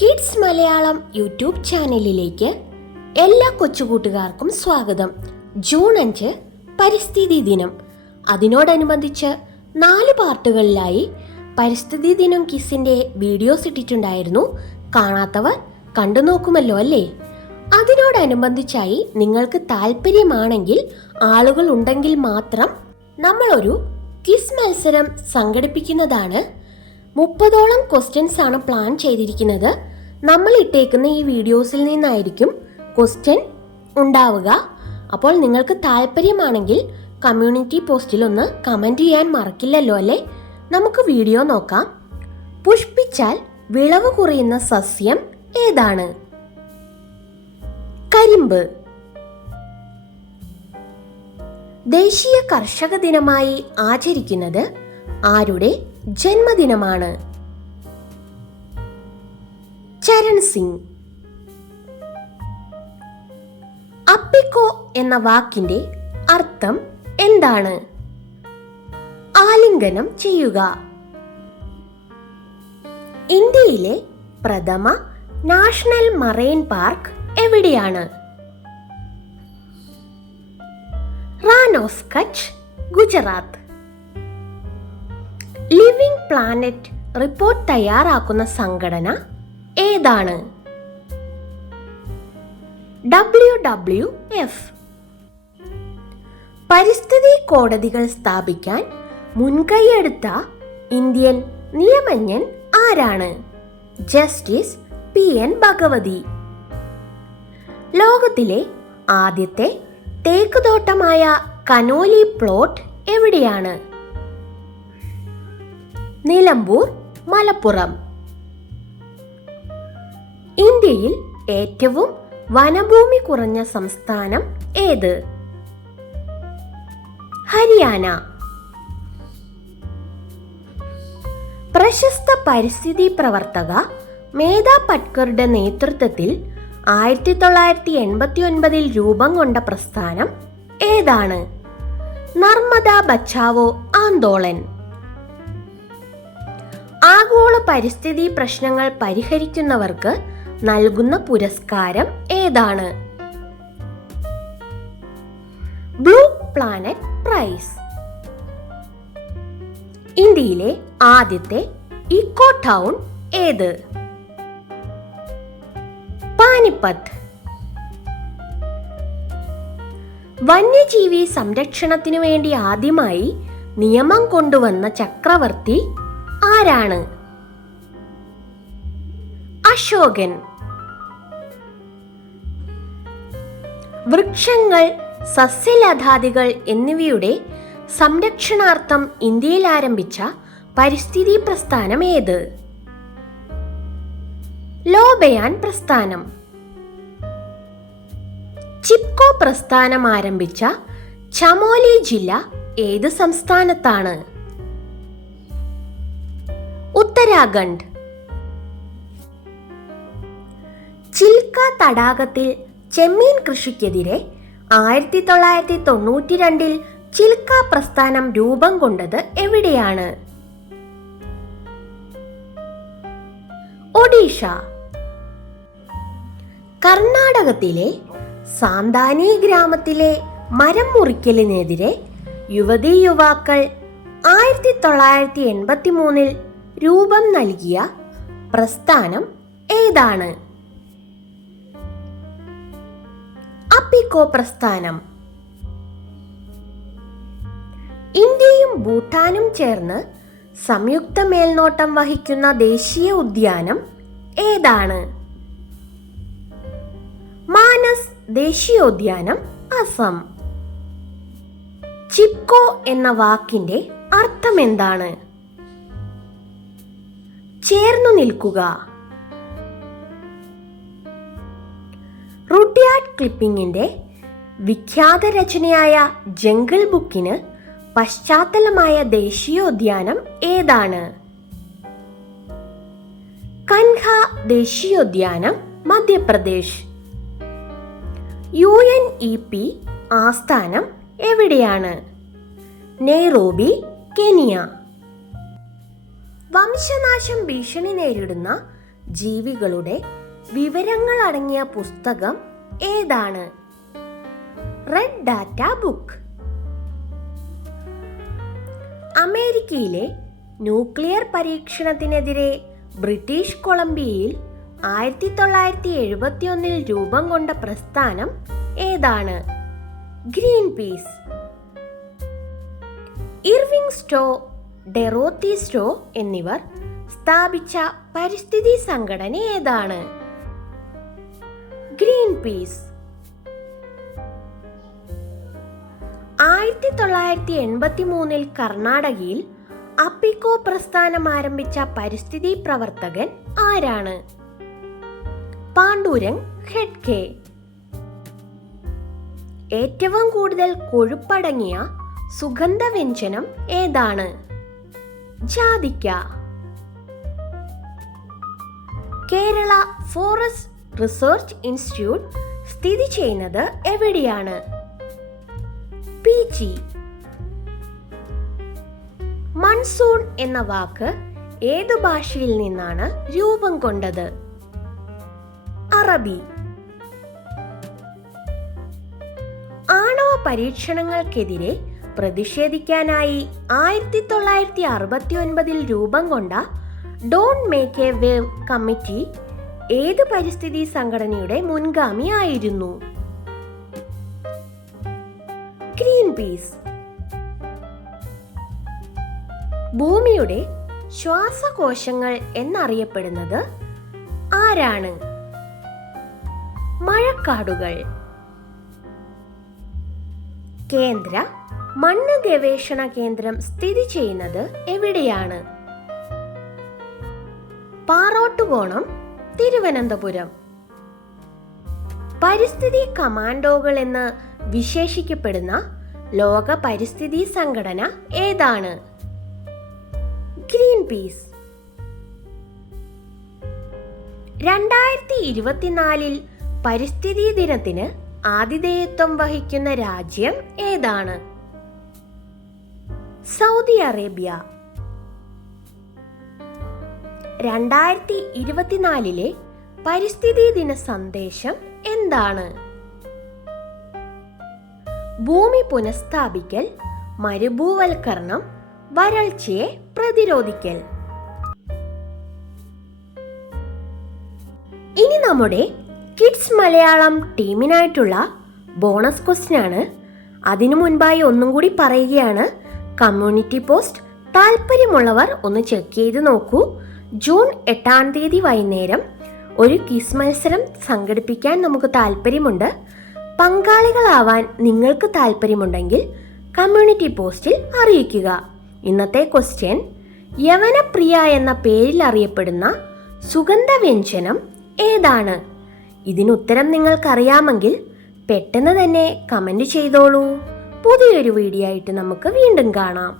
Kids Malayalam YouTube ചാനലിലേക്ക് എല്ലാ കൊച്ചുകൂട്ടുകാർക്കും സ്വാഗതം. ജൂൺ 5 പരിസ്ഥിതി ദിനം. അതിനോടനുബന്ധിച്ച് 4 പാർട്ടുകളിലായി പരിസ്ഥിതി ദിനം കിസിൻ്റെ വീഡിയോസ് ഇട്ടിട്ടുണ്ടായിരുന്നു. കാണാത്തവർ കണ്ടു നോക്കുമല്ലോ അല്ലേ? അതിനോടനുബന്ധിച്ചായി നിങ്ങൾക്ക് താല്പര്യമാണെങ്കിൽ, ആളുകൾ ഉണ്ടെങ്കിൽ മാത്രം നമ്മളൊരു ക്വിസ് മത്സരം സംഘടിപ്പിക്കുന്നതാണ്. 30ഓളം ക്വസ്റ്റ്യൻസ് ആണ് പ്ലാൻ ചെയ്തിരിക്കുന്നത്. നമ്മൾ ഇട്ടേക്കുന്ന ഈ വീഡിയോസിൽ നിന്നായിരിക്കും ക്വസ്റ്റ്യൻ ഉണ്ടാവുക. അപ്പോൾ നിങ്ങൾക്ക് താല്പര്യമാണെങ്കിൽ കമ്മ്യൂണിറ്റി പോസ്റ്റിൽ ഒന്ന് കമൻറ്റ് ചെയ്യാൻ മറക്കില്ലല്ലോ അല്ലേ? നമുക്ക് വീഡിയോ നോക്കാം. പുഷ്പിച്ചാൽ വിളവ് കുറയുന്ന സസ്യം ഏതാണ്? കരിമ്പ്. ദേശീയ കർഷക ദിനമായി ആചരിക്കുന്നത് ആരുടെ ജന്മദിനമാണ്? ചരൺ സിംഗ്. അപ്പിക്കോ എന്ന വാക്കിന്റെ അർത്ഥം എന്താണ്? ആലിംഗനം ചെയ്യുക. ഇന്ത്യയിലെ പ്രഥമ നാഷണൽ മറൈൻ പാർക്ക് എവിടെയാണ്? Rann of Kutch, Gujarat. Living planet report തയ്യാറാക്കുന്ന സംഘടന ഏതാണ്? WWF. പരിസ്ഥിതി കോടതികൾ സ്ഥാപിക്കാൻ മുൻകൈയെടുത്ത ഇന്ത്യൻ നിയമജ്ഞൻ ആരാണ്? Justice PN Bhagavathi. ലോകത്തിലെ ആദ്യത്തെ തേക്കുതോട്ടമായ കനോലി പ്ലോട്ട് എവിടെയാണ്? നിലമ്പൂർ, മലപ്പുറം. ഇന്ത്യയിൽ ഏറ്റവും വനഭൂമി കുറഞ്ഞ സംസ്ഥാനം ഏത്? ഹരിയാന. പ്രശസ്ത പരിസ്ഥിതി പ്രവർത്തക മേധാ പട്കറുടെ നേതൃത്വത്തിൽ 1989 രൂപം കൊണ്ട പ്രസ്ഥാനം ഏതാണ്? നർമ്മദ ബച്ചാവോ ആന്തോളൻ. ആഗോള പരിസ്ഥിതി പ്രശ്നങ്ങൾ പരിഹരിക്കുന്നവർക്ക് നൽകുന്ന പുരസ്കാരം ഏതാണ്? Blue planet prize. ഇന്ത്യയിലെ ആദ്യത്തെ ഇക്കോ ടൗൺ ഏത്? പാനിപ്പത്ത്. വന്യജീവി സംരക്ഷണത്തിനു വേണ്ടി ആദ്യമായി നിയമം കൊണ്ടുവന്ന ചക്രവർത്തി ആരാണ്? അശോകൻ. വൃക്ഷങ്ങൾ, സസ്യലതാദികൾ എന്നിവയുടെ സംരക്ഷണാർത്ഥം ഇന്ത്യയിൽ ആരംഭിച്ച പരിസ്ഥിതി പ്രസ്ഥാനം ഏത്? ലോബയാൻ പ്രസ്ഥാനം. ചിപ്കോ പ്രസ്ഥാനം ആരംഭിച്ച ചമോലി ജില്ല ഏത് സംസ്ഥാനത്താണ്? ഉത്തരാഖണ്ഡ്. ചിൽക്ക തടാകത്തിൽ ചെമ്മീൻ കൃഷിക്കെതിരെ 1992 ചിൽക്ക പ്രസ്ഥാനം രൂപം കൊണ്ടത് എവിടെയാണ്? ഒഡീഷ. കർണാടകത്തിലെ സാന്താനി ഗ്രാമത്തിലെ മരം മുറിക്കലിനെതിരെ യുവതീ യുവാക്കൾ 1983 രൂപം നൽകിയ പ്രസ്ഥാനം ഏതാണ്? അപ്പിക്കോ പ്രസ്ഥാനം. ഇന്ത്യയും ഭൂട്ടാനും ചേർന്ന് സംയുക്ത മേൽനോട്ടം വഹിക്കുന്ന ദേശീയ ഉദ്യാനം ഏതാണ്? മാനസ് ദേശീയോദ്യാനം, അസം. ചിപ്കോ എന്ന വാക്കിന്റെ അർത്ഥം എന്താണ്? ചേർന്നു നിൽക്കുക. റുഡ്യാർഡ് ക്ലിപ്പിംഗിന്റെ വിഖ്യാത രചനയായ ജംഗിൾ ബുക്കിന് പശ്ചാത്തലമായ ദേശീയോദ്യാനം ഏതാണ്? കൻഹ ദേശീയോദ്യാനം, മധ്യപ്രദേശ്. UNEP ആസ്ഥാനം എവിടെയാണ്? Nairobi, Kenya. വംശനാശം ഭീഷണി നേരിടുന്ന ജീവികളുടെ വിവരങ്ങൾ അടങ്ങിയ പുസ്തകം ഏതാണ്? Red data book. അമേരിക്കയിലെ ന്യൂക്ലിയർ പരീക്ഷണത്തിനെതിരെ ബ്രിട്ടീഷ് കൊളംബിയയിൽ 1971 രൂപം കൊണ്ട പ്രസ്ഥാനം ഏതാണ്? Green peas. ഇർവിംഗ് സ്റ്റോ, ഡെറോത്തി സ്റ്റോ എന്നിവർ സ്ഥാപിച്ച പരിസ്ഥിതി സംഘടന ഏതാണ്? Green peas. 1983 കർണാടകയിൽ അപ്പിക്കോ പ്രസ്ഥാനം ആരംഭിച്ച പരിസ്ഥിതി പ്രവർത്തകൻ ആരാണ്? പാണ്ഡുരംഗ് ഹെഡ്കെ. ഏറ്റവും കൂടുതൽ കൊഴുപ്പടങ്ങിയ സുഗന്ധവ്യഞ്ജനം ഏതാണ്? ജാതിക്ക. കേരള ഫോറസ്റ്റ് റിസർച്ച് ഇൻസ്റ്റിറ്റ്യൂട്ട് സ്ഥിതി ചെയ്യുന്നത് എവിടെയാണ്? പീച്ചി. മൺസൂൺ എന്ന വാക്ക് ഏതു ഭാഷയിൽ നിന്നാണ് രൂപം കൊണ്ടത്? അറബി. ആണവ പരീക്ഷണങ്ങൾക്കെതിരെ പ്രതിഷേധിക്കാനായി 1969 രൂപം കൊണ്ട don't make A wave committee ഏത് പരിസ്ഥിതി സംഘടനയുടെ മുൻഗാമി ആയിരുന്നു? Green peas. ഭൂമിയുടെ ശ്വാസകോശങ്ങൾ എന്നറിയപ്പെടുന്നത് ആരാണ്? മഴക്കാടുകൾ. കേന്ദ്ര മണ്ണ് ഗവേഷണ കേന്ദ്രം സ്ഥിതി ചെയ്യുന്നത് എവിടെയാണ്? പാറോട്ടുകോണം, തിരുവനന്തപുരം. പരിസ്ഥിതി കമാൻഡോകൾ എന്ന് വിശേഷിക്കപ്പെടുന്ന ലോക പരിസ്ഥിതി സംഘടന ഏതാണ്? Green peas. 2024 പരിസ്ഥിതി ദിനത്തിന് ആതിഥേയത്വം വഹിക്കുന്ന രാജ്യം ഏതാണ്? Saudi Arabia. 2024 പരിസ്ഥിതി ദിന സന്ദേശം എന്താണ്? ഭൂമി പുനഃസ്ഥാപിക്കൽ, മരുഭൂവൽക്കരണം, വരൾച്ചയെ പ്രതിരോധിക്കൽ. ഇനി നമ്മുടെ കിഡ്സ് മലയാളം ടീമിനായിട്ടുള്ള ബോണസ് ക്വസ്റ്റ്യൻ ആണ്. അതിനു മുൻപായി ഒന്നും കൂടി പറയുകയാണ്, കമ്മ്യൂണിറ്റി പോസ്റ്റ് താല്പര്യമുള്ളവർ ഒന്ന് ചെക്ക് ചെയ്ത് നോക്കൂ. ജൂൺ 8 വൈകുന്നേരം ഒരു ക്വിസ് മത്സരം സംഘടിപ്പിക്കാൻ നമുക്ക് താല്പര്യമുണ്ട്. പങ്കാളികളാവാൻ നിങ്ങൾക്ക് താല്പര്യമുണ്ടെങ്കിൽ കമ്മ്യൂണിറ്റി പോസ്റ്റിൽ അറിയിക്കുക. ഇന്നത്തെ ക്വസ്റ്റ്യൻ, യവനപ്രിയ എന്ന പേരിൽ അറിയപ്പെടുന്ന സുഗന്ധവ്യഞ്ജനം ഏതാണ്? ഇതിനുത്തരം നിങ്ങൾക്കറിയാമെങ്കിൽ പെട്ടെന്ന് തന്നെ കമൻറ്റ് ചെയ്തോളൂ. പുതിയൊരു വീഡിയോ ആയിട്ട് നമുക്ക് വീണ്ടും കാണാം.